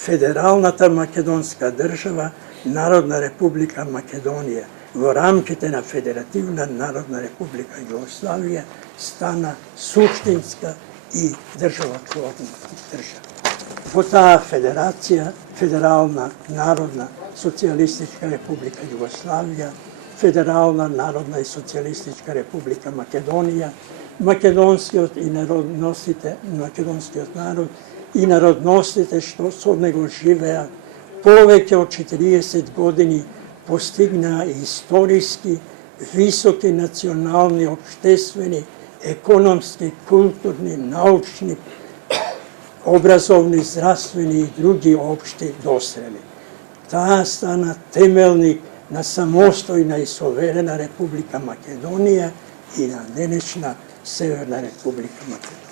Федералната македонска држава, Народна република Македонија, во рамките на Федеративна Народна република Југославија, стана суштинска и државотворна држава. Во таа федерација, Федерална Народна Социјалистичка република Југославија, Федерална Народна и Социјалистичка република Македонија, македонскиот народ и народностите што со него живеа повеќе од 40 години постигнаа историски, високи национални, општествени, економски, културни, научни, образовни, здравствени и други општи досрели. Таа стана темелник на самостојна и суверена Република Македонија и на денешна Северна Република Македонија.